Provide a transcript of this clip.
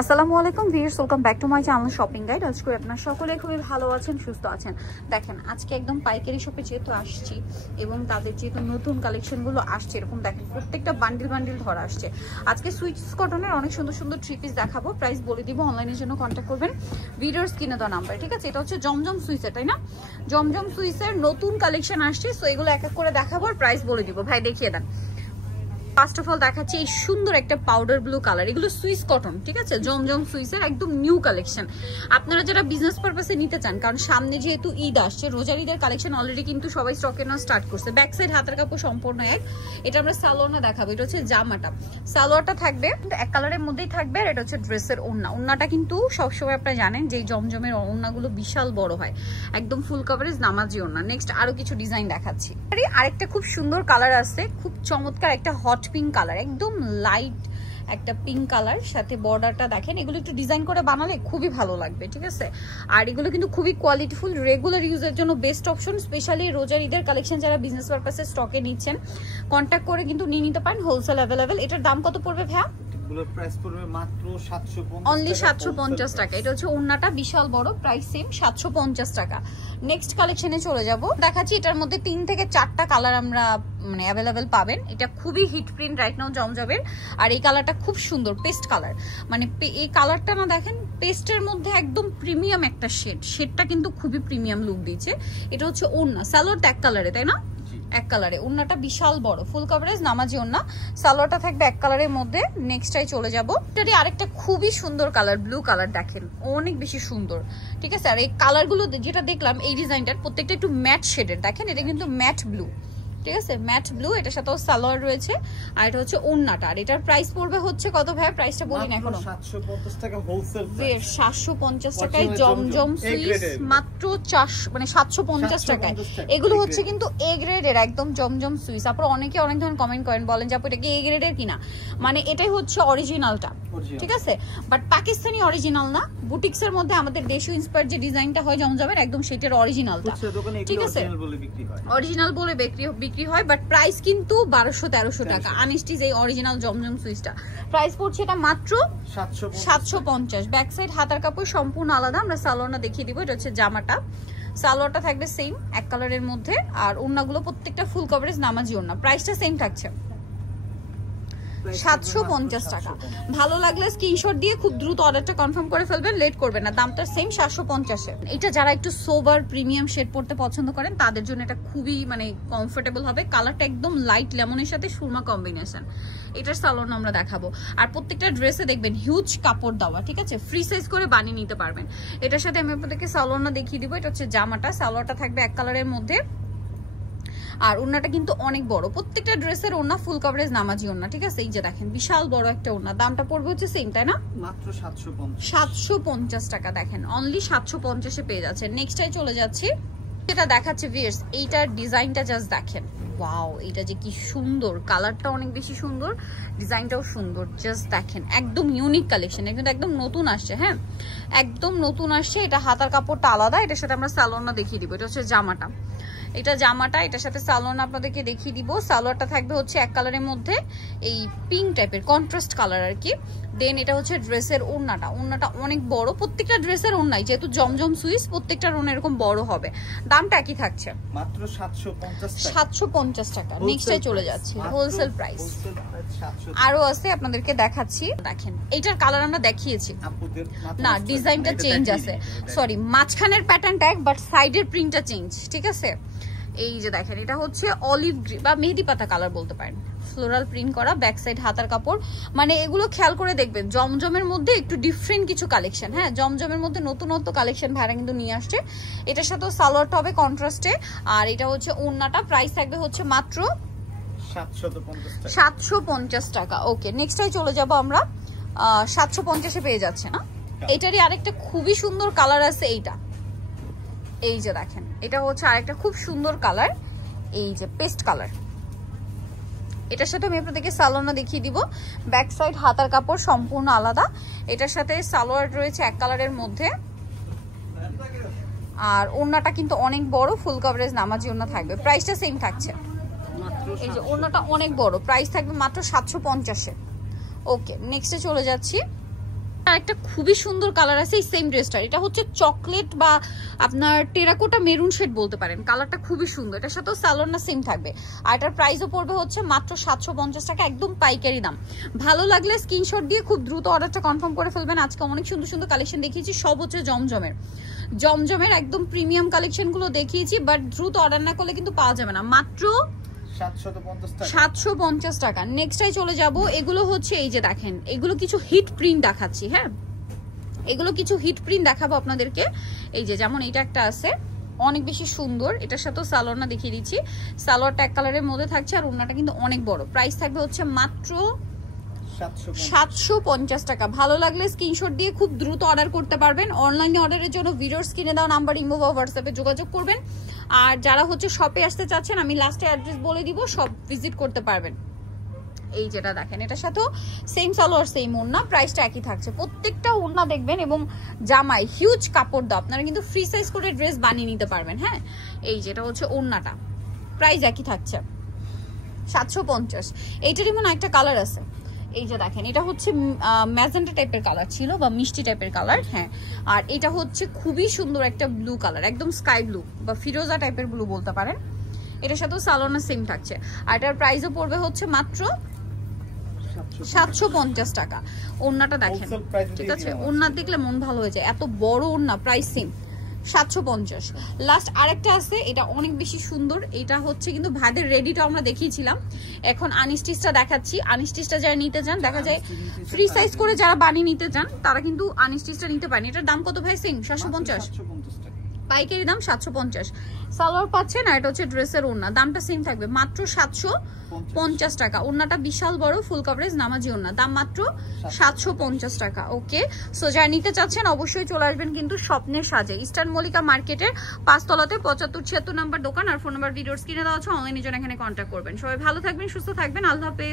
আসসালামু আলাইকুম viewers, welcome back to my channel shopping guide. আজকে আপনারা সকলে খুবই ভালো আছেন, সুস্থ আছেন। দেখেন আজকে একদম পাইকারি শপে যেহেতু আসছি এবং তাদের যেহেতু নতুন কালেকশনগুলো আসছে, এরকম দেখেন প্রত্যেকটা বান্ডিল বান্ডিল ধরা আসছে। আজকে সুইচ কটনের অনেক সুন্দর সুন্দর থ্রি পিস দেখাবো, প্রাইস বলে দিব। অনলাইনের জন্য কন্ট্যাক্ট করবেন ভিডিওর স্ক্রিনে দেওয়া নাম্বার, ঠিক আছে? এটা হচ্ছে জমজম সুইচের, তাই না? জমজম সুইচের নতুন কালেকশন আসছে, সো এগুলো এক এক করে দেখাবো আর প্রাইস বলে দিব। ভাই দেখিয়ে দেন। ফার্স্ট অফ অল দেখাচ্ছি এই সুন্দর একটা পাউডার ব্লু কালার, এগুলো সুইস কটন, ঠিক আছে? জমজম সুইসের একদম নিউ কালেকশন। আপনারা যারা বিজনেস পারপাসে নিতে চান, কারণ সামনে যেহেতু ঈদ আসছে, রোজার ঈদের কালেকশন অলরেডি কিন্তু সবাই স্টকে নেওয়া স্টার্ট করছে। ব্যাক সাইড হাতের কাপড় সম্পূর্ণ এক। এটা আমরা সালোয়ারটা দেখাবো, এটা হচ্ছে জামাটা। সালোয়ারটা থাকবে এক কালারের মধ্যেই থাকবে, আর এটা হচ্ছে ড্রেসের ওড়না। ওড়নাটা কিন্তু সবসময় আপনারা জানেন যে জমজমের ওড়নাগুলো বিশাল বড় হয়, একদম ফুল কভারেজ নামাজি ওড়না। নেক্সট আরো কিছু ডিজাইন দেখাচ্ছি। আরেকটা খুব সুন্দর কালার আছে, খুব চমৎকার একটা হট পিঙ্ক কালার, একদম লাইট একটা পিঙ্ক কালার, সাথে বর্ডারটা দেখেন। এগুলো একটু ডিজাইন করে বানালে খুবই ভালো লাগবে, ঠিক আছে? আর এগুলো কিন্তু খুবই কোয়ালিটিফুল, রেগুলার ইউজের জন্য বেস্ট অপশন। স্পেশালি রোজার ঈদের কালেকশন যারা বিজনেস পারপাসে স্টকে নিচ্ছেন, কন্ট্যাক্ট করে কিন্তু নিয়ে নিতে পারেন, হোলসেল অ্যাভেলেবেল। এটার দাম কত পড়বে ভাইয়া? প্রাইস পড়বে মাত্র 750, অনলি 750 টাকা। এটা হচ্ছে ওন্নাটা বিশাল বড়, প্রাইস সেম 750 টাকা। নেক্সট কালেকশনে চলে যাব, দেখাচ্ছি। এটার মধ্যে 3 থেকে 4টা কালার আমরা মানে অ্যাভেলেবেল পাবেন। এটা খুবই হিট প্রিন্ট রাইট নাও জমজমের, আর এই কালারটা খুব সুন্দর পেস্ট কালার। মানে এই কালারটা না দেখেন, পেস্টের মধ্যে একদম প্রিমিয়াম একটা শেডটা কিন্তু খুবই প্রিমিয়াম লুক দিচ্ছে। এটা হচ্ছে ওন্না, সালোয়ারটা এক কালারে, তাই না? এক কালারে। ওন্নাটা বিশাল বড়, ফুল কভারেজ নামাজি ওন্না। সালোয়ারটা থাকবে এক কালারের মধ্যে। নেক্সটটাই চলে যাব, এটারই আরেকটা খুবই সুন্দর কালার, ব্লু কালার, দেখেন অনেক বেশি সুন্দর, ঠিক আছে? আর এই কালারগুলো যেটা দেখলাম, এই ডিজাইনটার প্রত্যেকটা একটু ম্যাট শেডের, দেখেন এটা কিন্তু ম্যাট ব্লু, ঠিক আছে? Matte blue. এটার সাথেও সালোয়ার রয়েছে, আর এটা হচ্ছে ওন্নাটা। আর এটার প্রাইস পড়বে হচ্ছে কত ভাই? প্রাইসটা বলি না এখনো। 750 টাকা হোলসেল প্রাইস। 750 টাকায় জমজম সুইস, মাত্র 750 টাকায়। এগুলো হচ্ছে কিন্তু এ গ্রেডের একদম জমজম সুইস। আপনারা অনেকে অনেক ধরনের কমেন্ট করেন, বলেন যে আপু এটা কি এ গ্রেডের কিনা। মানে এটাই হচ্ছে অরিজিনালটা, ঠিক আছে? বাট পাকিস্তানি অরিজিনাল না, বুটিক্সের মধ্যে আমাদের দেশীয় ইন্সপায়ার যে ডিজাইনটা হয় জমজমের, একদম সেটার অরিজিনালটা, ঠিক আছে? অরিজিনাল বলে বিক্রি হয়, বাট প্রাইস কিন্তু 1200-1300 টাকা। আনস্টিচ এই অরিজিনাল জমজম সুইচটা প্রাইস পড়ছে এটা মাত্র 750। ব্যাক সাইড হাতার কাপড় সম্পূর্ণ আলাদা। আমরা সালোয়ারটা দেখিয়ে দিব। এটা হচ্ছে জামাটা, সালোয়ারটা থাকবে সেম এক কালারের মধ্যে, আর ওড়নাগুলো প্রত্যেকটা ফুল কভারেজ নামাজি ওড়না। প্রাইসটা সেম থাকছে 750 টাকা। ভালো লাগলে স্ক্রিনশট দিয়ে খুব দ্রুত অর্ডারটা কনফার্ম করে ফেলবেন, লেট করবেন না। দামটা সেম 750 এর। এটা যারা একটু সোবার প্রিমিয়াম শেড পড়তে পছন্দ করেন, তাদের জন্য এটা খুবই মানে কমফোর্টেবল হবে। কালারটা একদম লাইট লেমনের সাথে সুরমা কম্বিনেশন। এটার সালোয়ার আমরা দেখাবো। আর প্রত্যেকটা ড্রেসে দেখবেন হিউজ কাপড় দেওয়া, ঠিক আছে? ফ্রি সাইজ করে বানিয়ে নিতে পারবেন। এটার সাথে আমি আপনাদেরকে সালোয়ারটা দেখিয়ে দিব। এটা হচ্ছে জামাটা, সালোয়ারটা থাকবে এক কালারের মধ্যে, আর ওড়নাটা কিন্তু অনেক বড়। প্রত্যেকটা ড্রেসের ওড়না ফুল কভারেজ নামাজি ওড়না, ঠিক আছে? এই যে দেখেন বিশাল বড় একটা ওড়না। দামটা পড়বে হচ্ছে সেম, তাই না? মাত্র 750 টাকা। দেখেন অনলি 750 এ পেয়ে যাচ্ছে। নেক্সটটাই চলে যাচ্ছি, যেটা দেখাচ্ছে ভিউয়ার্স। এইটার ডিজাইনটা জাস্ট দেখেন, ওয়াও, এটা যে কি সুন্দর। কালারটা অনেক বেশি সুন্দর, ডিজাইনটাও সুন্দর। জাস্ট দেখেন একদম ইউনিক কালেকশন, কিন্তু একদম নতুন আসছে। হ্যাঁ, একদম নতুন আসছে। এটা হাতার কাপড়টা আলাদা। এটার সাথে আমরা সালোয়ারটা দেখিয়ে দিব। এটা হচ্ছে জামাটা, এটা জামাটা। এটার সাথে সালোয়ার আপনাদেরকে দেখিয়ে দিব। সালোয়ারটা থাকবে হচ্ছে এক কালারের মধ্যে, এই পিঙ্ক টাইপের কন্ট্রাস্ট কালার আর কি। দেন এটা হচ্ছে ড্রেসের ওড়নাটা। ওড়নাটা অনেক বড়, প্রত্যেকটা ড্রেসের ওড়নাই যেহেতু জমজম সুইস, প্রত্যেকটার ওড়না এরকম বড় হবে। দামটা একই থাকছে মাত্র 750 টাকা। নেক্সটে চলে যাচ্ছে হোলসেল প্রাইস। আরো আছে আপনাদেরকে দেখাচ্ছি, দেখেন এইটার কালার আমরা দেখিয়েছি না, ডিজাইনটা চেঞ্জ আছে। সরি, মাঝখানের প্যাটার্নটা এক, বাট সাইডের প্রিন্টটা চেঞ্জ, ঠিক আছে? এই যে দেখেন, এটা হচ্ছে অলিভ গ্রিন বা মেহেদি পাতা কালার বলতে পারেন, ফ্লোরাল প্রিন্ট করা। ব্যাক সাইড হাতার কাপড়। মানে এগুলো খেয়াল করে দেখবেন, জমজমের মধ্যে একটু ডিফারেন্ট কিছু কালেকশন। হ্যাঁ, জমজমের মধ্যে নতুনত্ব কালেকশন ভাড়া কিন্তু নিয়ে আসছে। এটার সাথেও সালোয়ারটা হবে কন্ট্রাস্টে, আর এটা হচ্ছে ওড়নাটা। প্রাইস থাকবে হচ্ছে মাত্র 750 টাকা। ওকে, নেক্সটটাই চলে যাব আমরা। 750 এ পেয়ে যাচ্ছে না? এটারই আরেকটা খুবই সুন্দর কালার আছে, এইটা। এই যে দেখেন, এটা হচ্ছে আরেকটা খুব সুন্দর কালার, এই যে পেস্ট কালার। এটার সাথে আমি আপনাদেরকে সালোয়ারটা দেখিয়ে দিব। ব্যাক সাইড হাতার কাপড় সম্পূর্ণ আলাদা। এটার সাথে সালোয়ার রয়েছে এক কালারের মধ্যে, আর ওড়নাটা কিন্তু অনেক বড়, ফুল কভারেজ নামাজি ওড়না থাকবে। প্রাইসটা সেম থাকছে। এই যে ওড়নাটা অনেক বড়, প্রাইস থাকবে মাত্র 750 এ। ওকে, নেক্সটে চলে যাচ্ছি। একটা খুবই সুন্দর কালার আছে এই সেম ড্রেসটার, এটা হচ্ছে চকলেট বা আপনার টেরাকোটা মেরুন শেড বলতে পারেন, কালারটা খুবই সুন্দর। এটার সাথেও সালোয়ার না সেম থাকবে, আর এটার প্রাইসও পড়বে হচ্ছে মাত্র 750 টাকা, একদম পাইকারি দাম। ভালো লাগলে স্ক্রিনশট দিয়ে খুব দ্রুত অর্ডারটা কনফার্ম করে ফেলবেন। আজকে অনেক সুন্দর সুন্দর কালেকশন দেখিয়েছি, সব হচ্ছে জমজমের একদম প্রিমিয়াম কালেকশন গুলো দেখিয়েছি, বাট দ্রুত অর্ডার না করলে কিন্তু পাওয়া যাবে না, মাত্র 750 টাকা। নেক্সটে চলে যাব, এগুলো হচ্ছে এই যে দেখেন, এগুলো কিছু হিট প্রিন্ট দেখাচ্ছি। হ্যাঁ, এগুলো কিছু হিট প্রিন্ট দেখাবো আপনাদেরকে। এই যে যেমন এটা একটা আছে অনেক বেশি সুন্দর, এটার সাথেও সালোয়ারটা দেখিয়ে দিচ্ছি। সালোয়ারটা এক কালারের মধ্যে থাকছে, আর ওড়নাটা কিন্তু অনেক বড়। প্রাইস থাকবে হচ্ছে মাত্র 750 টাকা। ভালো লাগলে স্ক্রিনশট দিয়ে খুব দ্রুত অর্ডার করতে পারবেন। অনলাইনে অর্ডারের জন্য ভিডিওর স্ক্রিনে দেওয়া নাম্বার ইমো বা হোয়াটসঅ্যাপে যোগাযোগ করবেন। আর যারা হচ্ছে শপে আসতে চাচ্ছেন, আমি লাস্টে অ্যাড্রেস বলে দিব, শপ ভিজিট করতে পারবেন। এই যেটা দেখেন, এটার সাথেও সেম সালোয়ার সেম ওড়না, প্রাইসটা একই থাকছে। প্রত্যেকটা ওড়না দেখবেন এবং জামাই হিউজ কাপড় দাও, আপনারা কিন্তু ফ্রি সাইজ করে ড্রেস বানিয়ে নিতে পারবেন। হ্যাঁ, এই যেটা হচ্ছে ওড়নাটা, প্রাইস একই থাকছে 750। এইটারই মনে একটা কালার আছে, এই যে দেখেন, এটা হচ্ছে ম্যাজেন্টা টাইপের কালার ছিল বা মিষ্টি টাইপের কালার। হ্যাঁ, আর এটা হচ্ছে খুবই সুন্দর একটা ব্লু কালার, একদম স্কাই ব্লু বা ফিরোজা টাইপের ব্লু বলতে পারেন। এটার সাথেও সালোয়ার সেম থাকছে, আর এটার প্রাইসও পড়বে হচ্ছে মাত্র 750 টাকা। ওড়নাটা দেখেন, ঠিক আছে, ওড়না দেখলে মন ভালো হয়ে যায়, এত বড় ওড়না, প্রাইস সেম 750। লাস্ট আরেকটা আছে, এটা অনেক বেশি সুন্দর। এটা হচ্ছে কিন্তু ভাইদের রেডিটা আমরা দেখিয়েছিলাম, এখন আনস্টিচটা দেখাচ্ছি। আনস্টিচটা যারা নিতে চান, দেখা যায় ফ্রি সাইজ করে যারা বানিয়ে নিতে চান তারা কিন্তু আনস্টিচটা নিতে পারেন। এটার দাম কত ভাই সিং? 750 পাইকারি দাম 750। সালোয়ার পাচ্ছেন, আর এটা হচ্ছে ড্রেসের ওড়না, দামটা সেম থাকবে মাত্র 750 টাকা। ওড়নাটা বিশাল বড় ফুল কভারেজ নামাজি ওড়না, দাম মাত্র 750 টাকা। ওকে, সো যারা নিতে চাচ্ছেন অবশ্যই চলে আসবেন কিন্তু স্বপ্নের সাজে, ইস্টার্ন মল্লিকা মার্কেটের 5 তলাতে 7576 নাম্বার দোকান, আর ফোন নাম্বার ভিডিওর স্ক্রিনে দেওয়া আছে। অনলাইনে জন্য এখানে কন্ট্যাক্ট করবেন। সবাই ভালো থাকবেন, সুস্থ থাকবেন, আল্লাহ হাফেজ।